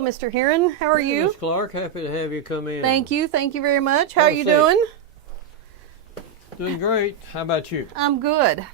Hello, Mr. Heron. How are you? Ms. Clark, happy to have you come in. Thank you. Thank you very much. How are Have a you seat. doing? Doing great. How about you? I'm good.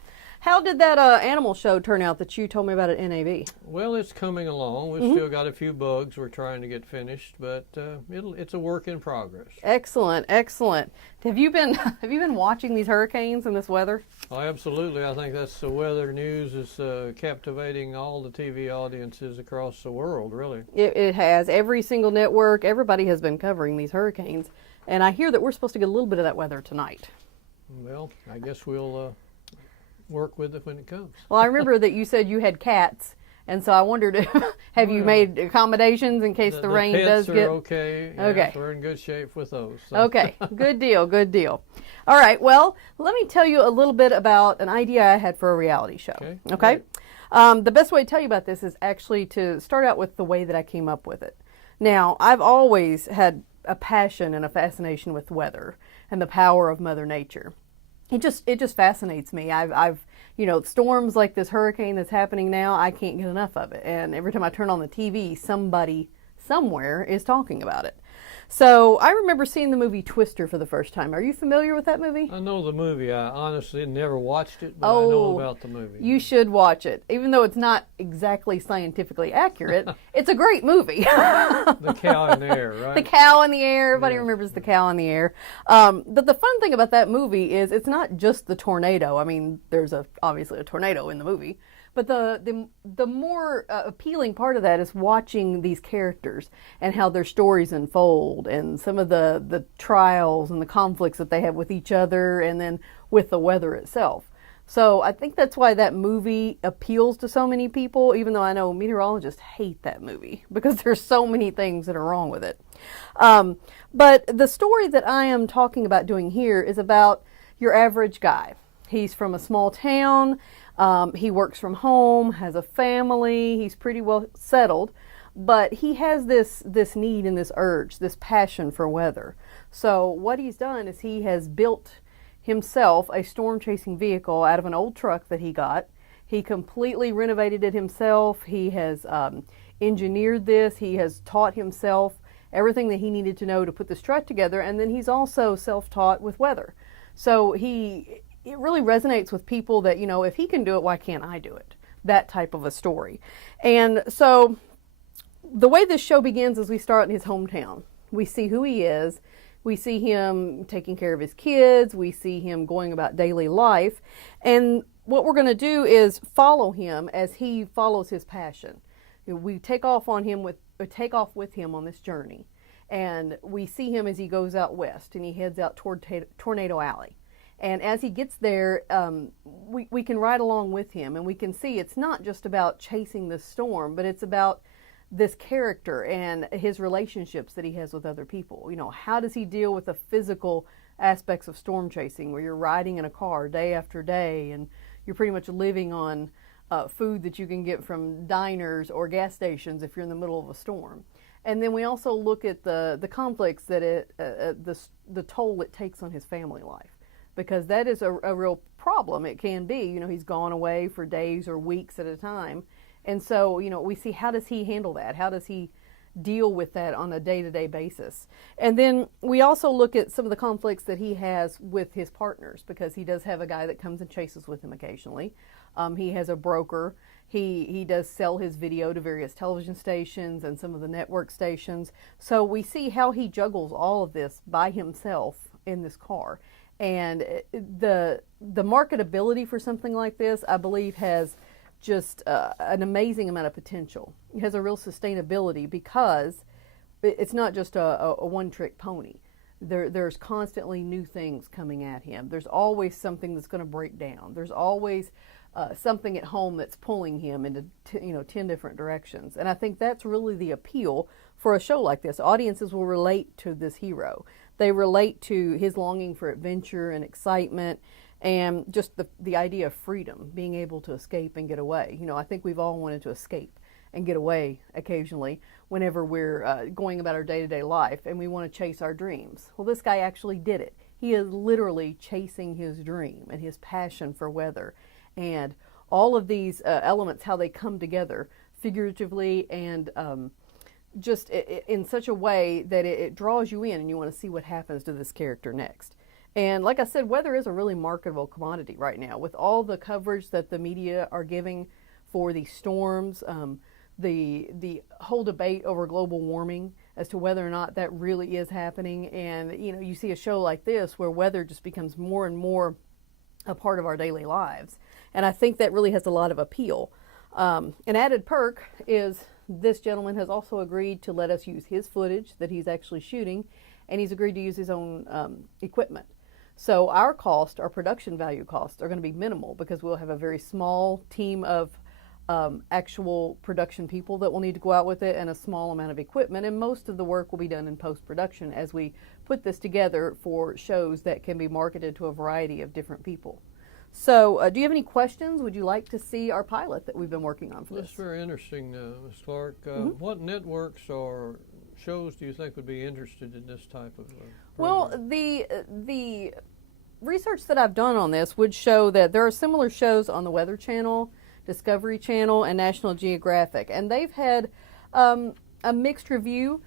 How did that animal show turn out that you told me about at NAB? Well, it's coming along. We've still got a few bugs we're trying to get finished, but it's a work in progress. Excellent, excellent. Have you been watching these hurricanes and this weather? Oh, absolutely. I think that's the weather news is captivating all the TV audiences across the world, really. It has. Every single network, everybody has been covering these hurricanes. And I hear that we're supposed to get a little bit of that weather tonight. Well, I guess we'll work with it when it comes. Well, I remember that you said you had cats, and so I wondered, have you made accommodations in case the rain does get... get... okay. Okay. Yes, we're in good shape with those. So. Okay, good deal, good deal. All right, well, let me tell you a little bit about an idea I had for a reality show. Okay? The best way to tell you about this is actually to start out with the way that I came up with it. Now, I've always had a passion and a fascination with weather and the power of Mother Nature. It just fascinates me. I've storms like this hurricane that's happening now, I can't get enough of it. And every time I turn on the TV, somebody somewhere is talking about it. So I remember seeing the movie Twister for the first time. Are you familiar with that movie? I know the movie. I honestly never watched it, but I know about the movie. You should watch it. Even though it's not exactly scientifically accurate, it's a great movie. The cow in the air, right? The cow in the air. Everybody remembers the cow in the air. But the fun thing about that movie is it's not just the tornado. I mean, there's obviously a tornado in the movie. But the more appealing part of that is watching these characters and how their stories unfold and some of the trials and the conflicts that they have with each other and then with the weather itself. So I think that's why that movie appeals to so many people, even though I know meteorologists hate that movie because there's so many things that are wrong with it. But the story that I am talking about doing here is about your average guy. He's from a small town. He works from home, has a family, he's pretty well settled, but he has this need and this urge, this passion for weather. So what he's done is he has built himself a storm chasing vehicle out of an old truck that he got. He completely renovated it himself. He has engineered this. He has taught himself everything that he needed to know to put this truck together, and then he's also self-taught with weather. So it really resonates with people that, if he can do it, why can't I do it? That type of a story. And so the way this show begins is we start in his hometown. We see who he is. We see him taking care of his kids. We see him going about daily life. And what we're going to do is follow him as he follows his passion. We take off with him on this journey. And we see him as he goes out west and he heads out toward Tornado Alley. And as he gets there, we can ride along with him, and we can see it's not just about chasing the storm, but it's about this character and his relationships that he has with other people. How does he deal with the physical aspects of storm chasing, where you're riding in a car day after day, and you're pretty much living on food that you can get from diners or gas stations if you're in the middle of a storm. And then we also look at the conflicts that the toll it takes on his family life. Because that is a real problem. It can be, he's gone away for days or weeks at a time. And so, we see how does he handle that? How does he deal with that on a day-to-day basis? And then we also look at some of the conflicts that he has with his partners, because he does have a guy that comes and chases with him occasionally. He has a broker. He does sell his video to various television stations and some of the network stations. So we see how he juggles all of this by himself in this car. And the marketability for something like this, I believe, has just an amazing amount of potential. It has a real sustainability because it's not just a one-trick pony. There's constantly new things coming at him. There's always something that's going to break down. There's always something at home that's pulling him into 10 different directions. And I think that's really the appeal for a show like this. Audiences will relate to this hero. They relate to his longing for adventure and excitement and just the idea of freedom, being able to escape and get away. I think we've all wanted to escape and get away occasionally whenever we're going about our day-to-day life and we want to chase our dreams. Well, this guy actually did it. He is literally chasing his dream and his passion for weather. And all of these elements, how they come together figuratively and just in such a way that it draws you in and you want to see what happens to this character next. And like I said, weather is a really marketable commodity right now with all the coverage that the media are giving for these storms, the whole debate over global warming as to whether or not that really is happening. And you know, you see a show like this where weather just becomes more and more a part of our daily lives. And I think that really has a lot of appeal. An added perk is this gentleman has also agreed to let us use his footage that he's actually shooting, and he's agreed to use his own equipment. So our cost, our production value costs, are going to be minimal because we'll have a very small team of actual production people that will need to go out with it and a small amount of equipment, and most of the work will be done in post-production as we put this together for shows that can be marketed to a variety of different people. So do you have any questions? Would you like to see our pilot that we've been working on for That's this? very interesting, Ms. Clark. What networks or shows do you think would be interested in this type of Well, program? the research that I've done on this would show that there are similar shows on the Weather Channel, Discovery Channel, and National Geographic, and they've had a mixed review.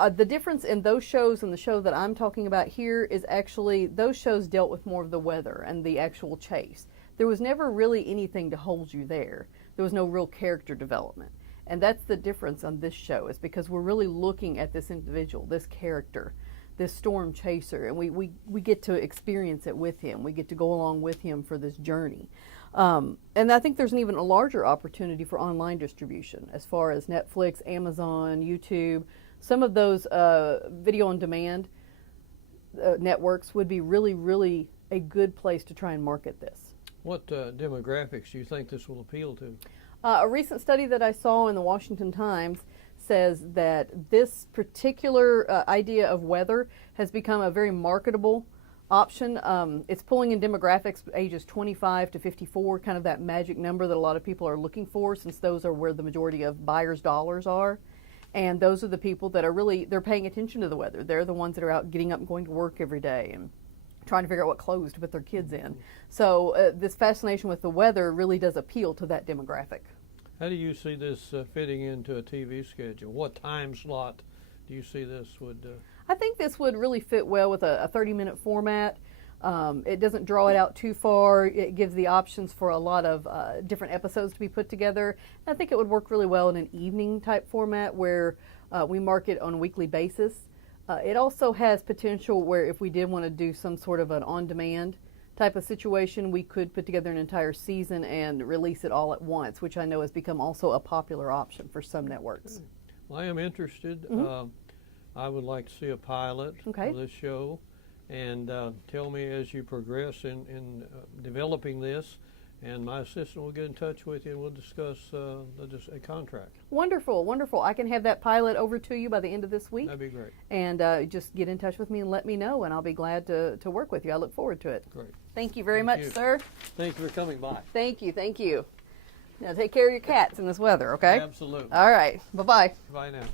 The difference in those shows and the show that I'm talking about here is actually those shows dealt with more of the weather and the actual chase. There was never really anything to hold you there. There was no real character development. And that's the difference on this show, is because we're really looking at this individual, this character, this storm chaser, and we get to experience it with him. We get to go along with him for this journey. And I think there's an even a larger opportunity for online distribution as far as Netflix, Amazon, YouTube. Some of those video on demand networks would be really, really a good place to try and market this. What demographics do you think this will appeal to? A recent study that I saw in the Washington Times says that this particular idea of weather has become a very marketable option. It's pulling in demographics ages 25 to 54, kind of that magic number that a lot of people are looking for, since those are where the majority of buyers' dollars are. And those are the people that are really, they're paying attention to the weather. They're the ones that are out getting up and going to work every day and trying to figure out what clothes to put their kids in. So this fascination with the weather really does appeal to that demographic. How do you see this fitting into a TV schedule? What time slot do you see this would? I think this would really fit well with a 30-minute format. It doesn't draw it out too far. It gives the options for a lot of different episodes to be put together. And I think it would work really well in an evening type format where we market on a weekly basis. It also has potential where if we did want to do some sort of an on-demand type of situation, we could put together an entire season and release it all at once, which I know has become also a popular option for some networks. Well, I am interested. I would like to see a pilot Okay. of this show, and tell me as you progress in developing this, and my assistant will get in touch with you and we'll discuss a contract. Wonderful, wonderful. I can have that pilot over to you by the end of this week. That'd be great. And just get in touch with me and let me know, and I'll be glad to work with you. I look forward to it. Great. Thank you very Thank much, you. sir. Thank you for coming by. Thank you, thank you. Now take care of your cats in this weather, okay? Absolutely. All right, bye-bye. Bye now.